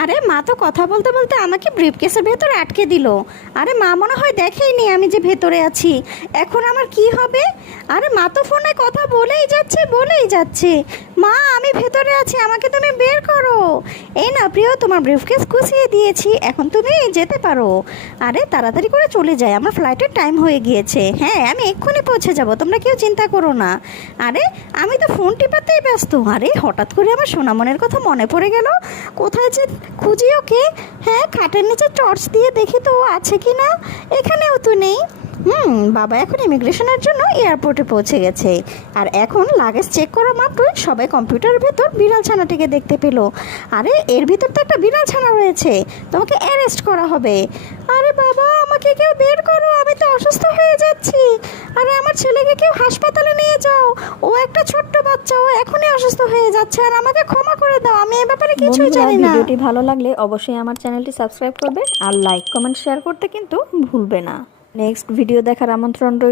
আরে মা তো কথা বলতে বলতে আমাকে ব্রিফকেসের ভেতরে আটকে দিল। আরে মা মনে হয় দেখেইনি আমি যে ভেতরে আছি। এখন আমার কি হবে? আরে মা তো ফোনে কথা বলেই যাচ্ছে। মা আমি ভেতরে আছি, আমাকে তুমি বের করো। এই না প্রিয়, তোমার ব্রিফকেস গুছিয়ে দিয়েছি, এখন তুমি যেতে পারো। আরে তাড়াতাড়ি করে চলে যাই, আমার ফ্লাইটের টাইম হয়ে গিয়েছে। হ্যাঁ আমি এক্ষুনি পৌঁছে যাব, তোমরা কেউ চিন্তা করো না। আরে আমি তো ফোন টিপাতেই ব্যস্ত। আরে হঠাৎ করে আমার সোনামনের কথা মনে পড়ে গেল। কোথায় যে খুঁজি ওকে। হ্যাঁ খাটের নিচে টর্চ দিয়ে দেখি তো ও আছে কি না। এখানেও তো নেই। বাবা এখন ইমিগ্রেশনের জন্য এয়ারপোর্টে পৌঁছে গেছে। আর এখন লাগেজ চেক করা মাত্রই সবাই কম্পিউটারের ভেতর বিড়াল ছানাটিকে দেখতে পেল। আরে এর ভিতর তো একটা বিড়াল ছানা রয়েছে, তোমাকে অ্যারেস্ট করা হবে। আরে বাবা আমাকে কেউ বের করো, আমি তো অসুস্থ হয়ে যাচ্ছি। আরে আমার ছেলেকে কেউ হাসপাতালে নিয়ে যাও, ও একটা ছোট্ট বাচ্চা, ও এখনই অসুস্থ হয়ে যাচ্ছে। আর আমাকে ক্ষমা করে দাও, আমি এ ব্যাপারে কিছুই বন্ধুরা, জানি না। ভিডিওটি ভালো লাগলে অবশ্যই আমার চ্যানেলটি সাবস্ক্রাইব করবে আর লাইক কমেন্ট শেয়ার করতে কিন্তু ভুলবে না। নেক্সট ভিডিও দেখার আমন্ত্রণ রইল।